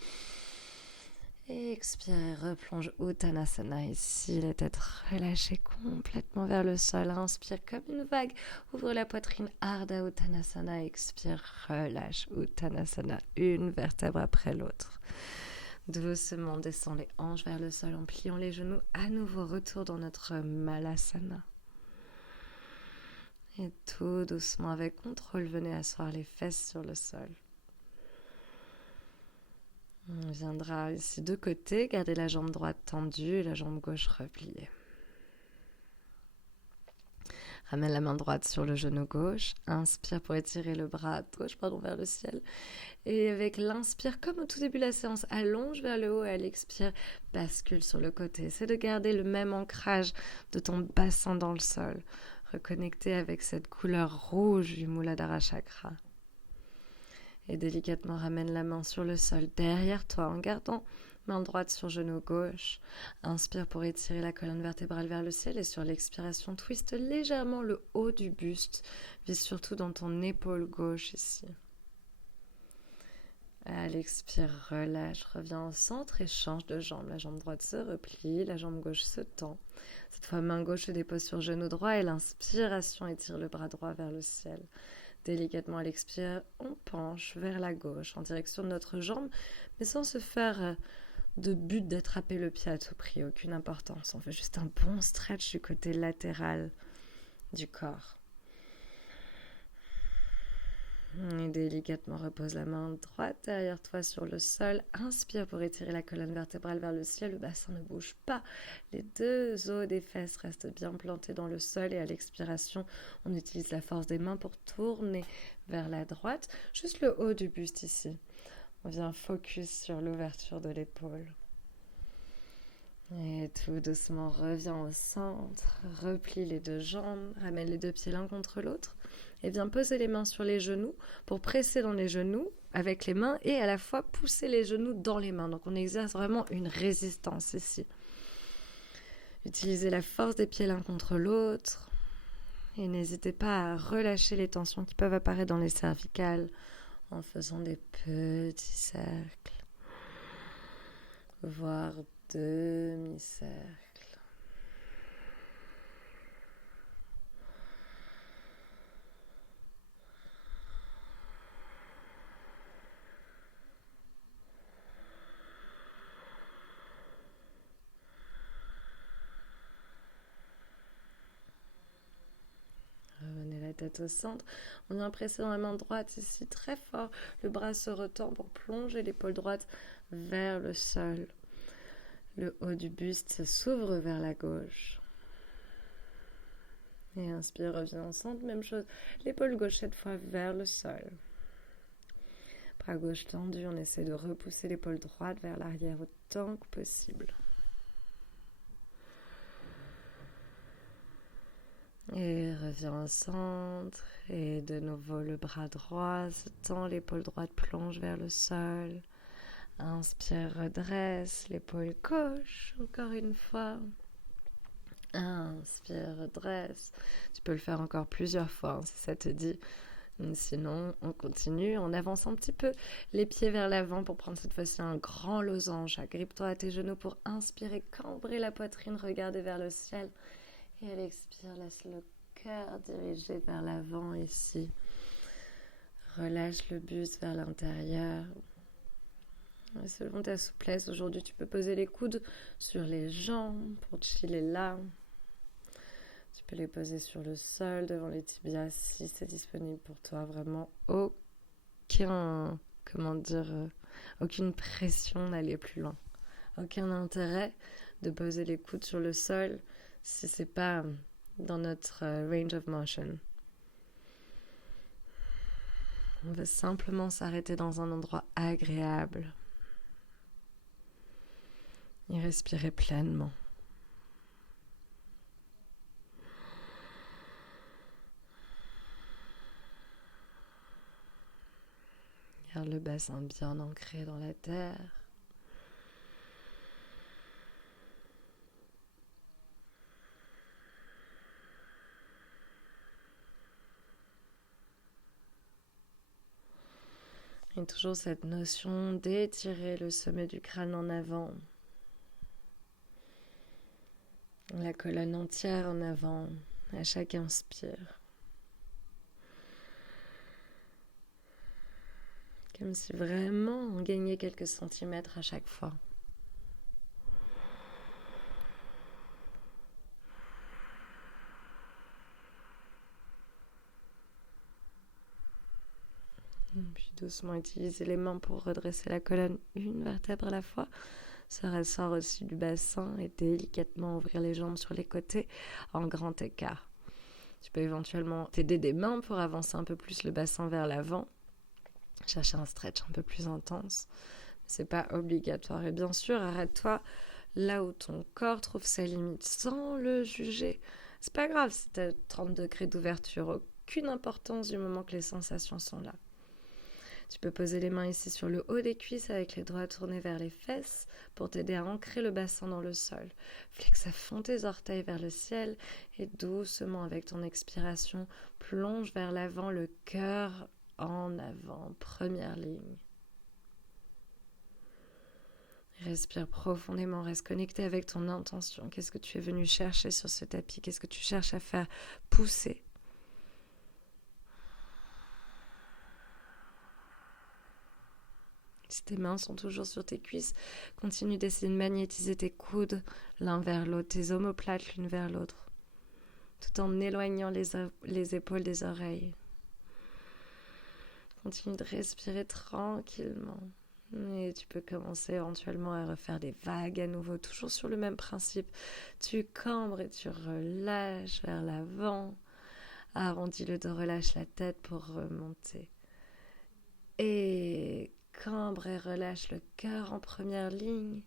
Et expire et replonge Uttanasana ici, la tête relâchée complètement vers le sol. Inspire comme une vague, ouvre la poitrine, Ardha Uttanasana, expire, relâche Uttanasana, une vertèbre après l'autre. Doucement, descend les hanches vers le sol en pliant les genoux. À nouveau, retour dans notre Malasana. Et tout doucement, avec contrôle, venez asseoir les fesses sur le sol. On viendra ici de côté, garder la jambe droite tendue et la jambe gauche repliée. Ramène la main droite sur le genou gauche. Inspire pour étirer le bras gauche vers le ciel. Et avec l'inspire, comme au tout début de la séance, allonge vers le haut et à l'expire, bascule sur le côté. Essaie de garder le même ancrage de ton bassin dans le sol. Reconnecter avec cette couleur rouge du Muladhara Chakra. Et délicatement ramène la main sur le sol derrière toi en gardant Main droite sur genou gauche. Inspire pour étirer la colonne vertébrale vers le ciel et sur l'expiration, twiste légèrement le haut du buste. Vise surtout dans ton épaule gauche ici. À l'expire, relâche, reviens au centre et change de jambe. La jambe droite se replie, la jambe gauche se tend. Cette fois, main gauche se dépose sur genou droit et l'inspiration étire le bras droit vers le ciel. Délicatement à l'expire, on penche vers la gauche en direction de notre jambe, mais sans se faire de but d'attraper le pied à tout prix, aucune importance. On fait juste un bon stretch du côté latéral du corps. Et délicatement repose la main droite derrière toi sur le sol. Inspire pour étirer la colonne vertébrale vers le ciel. Le bassin ne bouge pas. Les deux os des fesses restent bien plantés dans le sol. Et à l'expiration, on utilise la force des mains pour tourner vers la droite. Juste le haut du buste ici. On vient focus sur l'ouverture de l'épaule. Et tout doucement, reviens au centre. Replie les deux jambes. Ramène les deux pieds l'un contre l'autre. Et viens poser les mains sur les genoux pour presser dans les genoux avec les mains et à la fois pousser les genoux dans les mains. Donc on exerce vraiment une résistance ici. Utilisez la force des pieds l'un contre l'autre et n'hésitez pas à relâcher les tensions qui peuvent apparaître dans les cervicales en faisant des petits cercles, voire demi-cercles. Revenez la tête au centre. On vient presser dans la main droite ici très fort. Le bras se retend pour plonger l'épaule droite vers le sol. Le haut du buste s'ouvre vers la gauche. Et inspire, reviens au centre. Même chose. L'épaule gauche cette fois vers le sol. Bras gauche tendu. On essaie de repousser l'épaule droite vers l'arrière autant que possible. Et reviens au centre. Et de nouveau, le bras droit se tend, l'épaule droite plonge vers le sol. Inspire, redresse l'épaule gauche, encore une fois. Inspire, redresse. Tu peux le faire encore plusieurs fois si ça te dit. Sinon, on continue. On avance un petit peu les pieds vers l'avant pour prendre cette fois-ci un grand losange. Agrippe-toi à tes genoux pour inspirer, cambrer la poitrine, regarder vers le ciel. Et à l'expire, laisse le cœur dirigé vers l'avant ici. Relâche le buste vers l'intérieur. Selon ta souplesse, aujourd'hui tu peux poser les coudes sur les jambes pour chiller là. Tu peux les poser sur le sol, devant les tibias si c'est disponible pour toi. Vraiment aucune pression d'aller plus loin. Aucun intérêt de poser les coudes sur le sol si c'est pas dans notre range of motion. On va simplement s'arrêter dans un endroit agréable et respirer pleinement. Garde le bassin bien ancré dans la terre. Et toujours cette notion d'étirer le sommet du crâne en avant. La colonne entière en avant à chaque inspire. Comme si vraiment on gagnait quelques centimètres à chaque fois. Puis doucement utiliser les mains pour redresser la colonne une vertèbre à la fois. Se ressort aussi du bassin et délicatement ouvrir les jambes sur les côtés en grand écart. Tu peux éventuellement t'aider des mains pour avancer un peu plus le bassin vers l'avant. Chercher un stretch un peu plus intense. C'est pas obligatoire. Et bien sûr, arrête-toi là où ton corps trouve sa limite sans le juger. C'est pas grave si t'as 30 degrés d'ouverture. Aucune importance du moment que les sensations sont là. Tu peux poser les mains ici sur le haut des cuisses avec les doigts tournés vers les fesses pour t'aider à ancrer le bassin dans le sol. Flexe à fond tes orteils vers le ciel et doucement avec ton expiration, plonge vers l'avant, le cœur en avant, première ligne. Respire profondément, reste connecté avec ton intention. Qu'est-ce que tu es venu chercher sur ce tapis? Qu'est-ce que tu cherches à faire pousser? Si tes mains sont toujours sur tes cuisses, continue d'essayer de magnétiser tes coudes l'un vers l'autre, tes omoplates l'une vers l'autre, tout en éloignant les épaules des oreilles. Continue de respirer tranquillement. Et tu peux commencer éventuellement à refaire des vagues à nouveau, toujours sur le même principe. Tu cambres et tu relâches vers l'avant. Arrondis le dos, relâche la tête pour remonter. Et cambre et relâche le cœur en première ligne.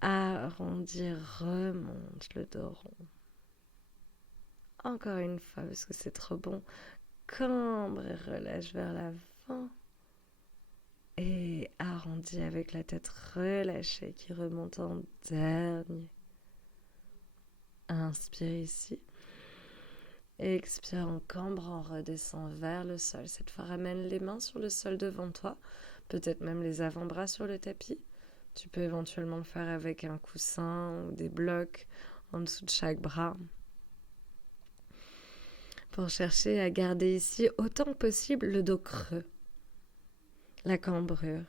Arrondis, remonte le dos rond. Encore une fois, parce que c'est trop bon. Cambre et relâche vers l'avant. Et arrondis avec la tête relâchée qui remonte en dernier. Inspire ici. Expire en cambrant, redescend vers le sol. Cette fois, ramène les mains sur le sol devant toi. Peut-être même les avant-bras sur le tapis. Tu peux éventuellement le faire avec un coussin ou des blocs en dessous de chaque bras. Pour chercher à garder ici autant que possible le dos creux. La cambrure.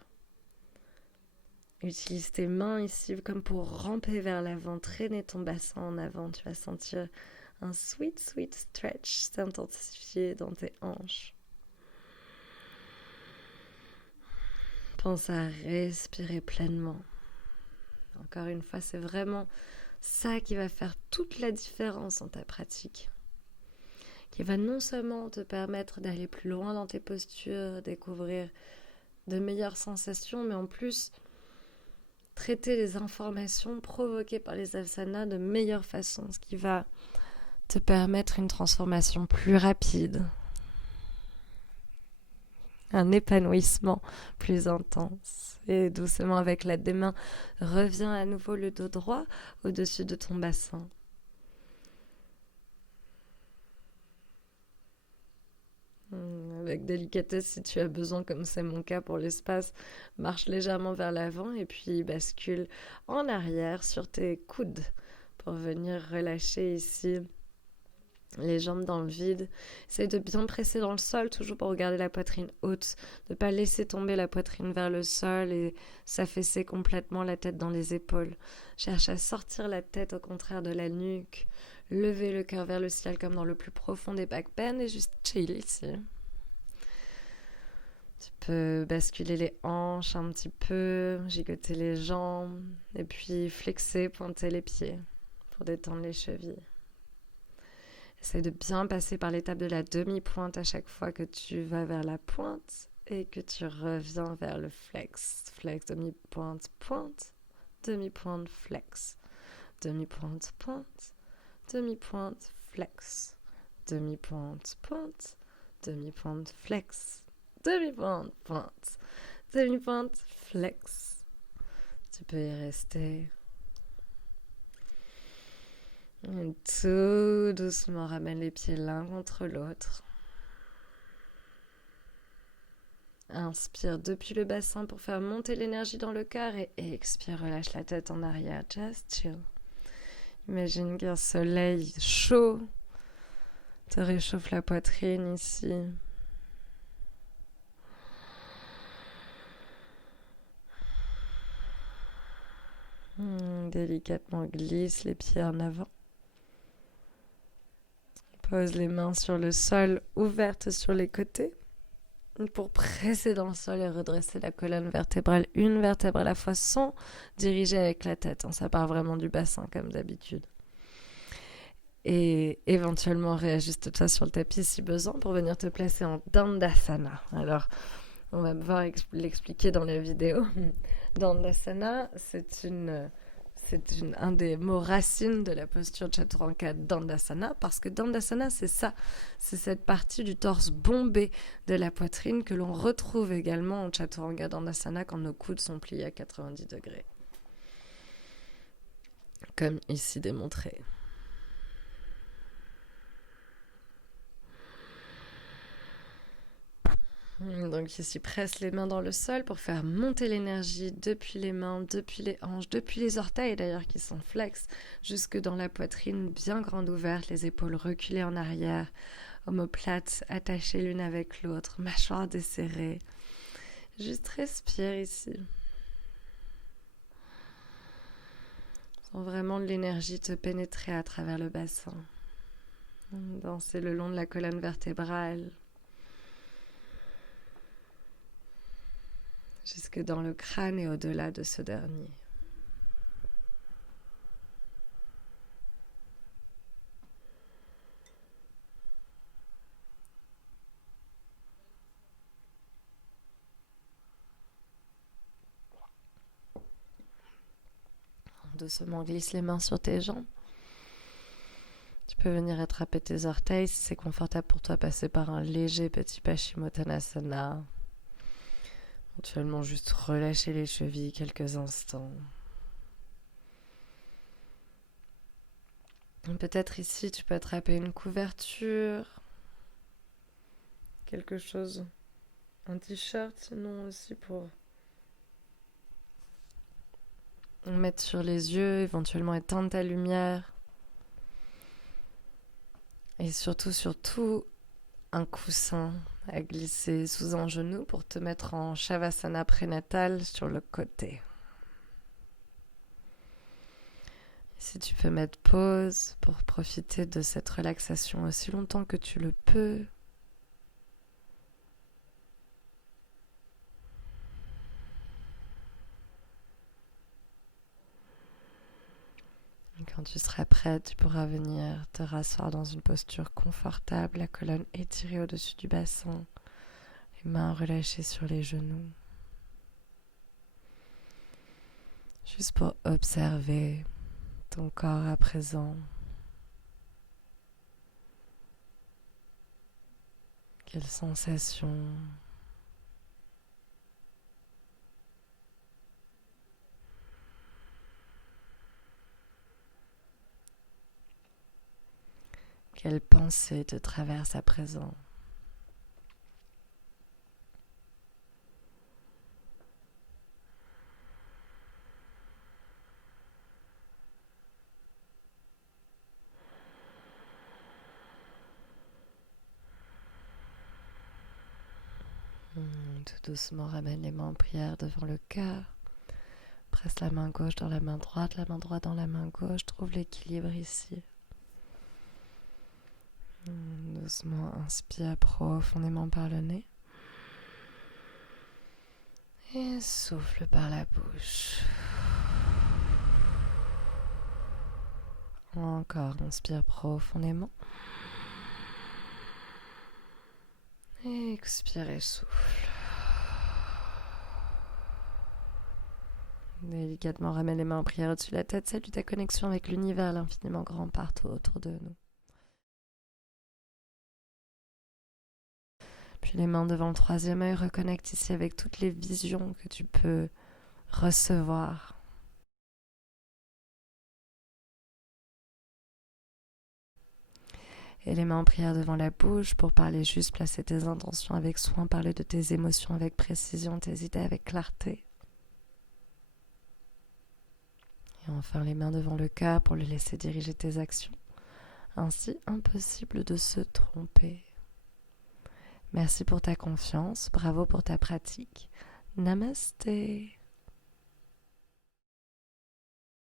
Utilise tes mains ici comme pour ramper vers l'avant, traîner ton bassin en avant. Tu vas sentir un sweet stretch s'intensifier dans tes hanches. Pense à respirer pleinement. Encore une fois, c'est vraiment ça qui va faire toute la différence dans ta pratique. Qui va non seulement te permettre d'aller plus loin dans tes postures, découvrir de meilleures sensations, mais en plus traiter les informations provoquées par les asanas de meilleure façon, ce qui va te permettre une transformation plus rapide, un épanouissement plus intense. Et doucement, avec l'aide des mains, reviens à nouveau le dos droit au-dessus de ton bassin. Avec délicatesse, si tu as besoin, comme c'est mon cas pour l'espace, marche légèrement vers l'avant et puis bascule en arrière sur tes coudes pour venir relâcher ici les jambes dans le vide. Essaye de bien presser dans le sol, toujours pour garder la poitrine haute, de ne pas laisser tomber la poitrine vers le sol et s'affaisser complètement la tête dans les épaules. Cherche à sortir la tête au contraire de la nuque, lever le cœur vers le ciel comme dans le plus profond des back bends et juste chill ici. Tu peux basculer les hanches un petit peu, gigoter les jambes et puis flexer, pointer les pieds pour détendre les chevilles. Essaye de bien passer par l'étape de la demi-pointe à chaque fois que tu vas vers la pointe et que tu reviens vers le flex. Flex, demi-pointe, pointe, demi-pointe, flex. Demi-pointe, pointe, demi-pointe, flex. Demi-pointe, pointe, demi-pointe, flex. Demi-pointe, pointe, demi-pointe, flex. Tu peux y rester. Et tout doucement, ramène les pieds l'un contre l'autre. Inspire depuis le bassin pour faire monter l'énergie dans le cœur et expire, relâche la tête en arrière. Just chill. Imagine qu'un soleil chaud te réchauffe la poitrine ici. Délicatement glisse les pieds en avant. Pose les mains sur le sol, ouvertes sur les côtés, pour presser dans le sol et redresser la colonne vertébrale, une vertèbre à la fois, sans diriger avec la tête. Ça part vraiment du bassin, comme d'habitude. Et éventuellement, réajuste-toi sur le tapis si besoin pour venir te placer en Dandasana. Alors, on va pouvoir l'expliquer dans la vidéo. Dandasana, c'est C'est un des mots racines de la posture Chaturanga Dandasana, parce que Dandasana, c'est ça. C'est cette partie du torse bombé de la poitrine que l'on retrouve également en Chaturanga Dandasana quand nos coudes sont pliés à 90 degrés. Comme ici démontré. Donc ici, presse les mains dans le sol pour faire monter l'énergie depuis les mains, depuis les hanches, depuis les orteils d'ailleurs qui sont flex, jusque dans la poitrine bien grande ouverte, les épaules reculées en arrière, omoplates attachées l'une avec l'autre, mâchoire desserrée. Juste respire ici. Sens vraiment l'énergie te pénétrer à travers le bassin. Danser le long de la colonne vertébrale. Jusque dans le crâne et au-delà de ce dernier. Doucement, glisse les mains sur tes jambes. Tu peux venir attraper tes orteils si c'est confortable pour toi, passer par un léger petit Paschimottanasana. Éventuellement juste relâcher les chevilles quelques instants. Peut-être ici tu peux attraper une couverture, quelque chose, un t-shirt sinon aussi pour mettre sur les yeux, éventuellement éteindre ta lumière. Et surtout, un coussin à glisser sous un genou pour te mettre en Shavasana prénatal sur le côté. Si tu peux mettre pause pour profiter de cette relaxation aussi longtemps que tu le peux. Et quand tu seras prête, tu pourras venir te rasseoir dans une posture confortable, la colonne étirée au-dessus du bassin, les mains relâchées sur les genoux. Juste pour observer ton corps à présent. Quelles sensations? Quelles pensées te traversent à présent? Tout doucement, ramène les mains en prière devant le cœur. Presse la main gauche dans la main droite dans la main gauche. Trouve l'équilibre ici. Doucement, inspire profondément par le nez. Et souffle par la bouche. Encore, inspire profondément. Et expire et souffle. Délicatement, ramène les mains en prière au-dessus de la tête. Salue ta connexion avec l'univers, l'infiniment grand partout autour de nous. Puis les mains devant le troisième œil, reconnecte ici avec toutes les visions que tu peux recevoir. Et les mains en prière devant la bouche pour parler juste, placer tes intentions avec soin, parler de tes émotions avec précision, tes idées avec clarté. Et enfin les mains devant le cœur pour le laisser diriger tes actions. Ainsi, impossible de se tromper. Merci pour ta confiance, bravo pour ta pratique. Namasté.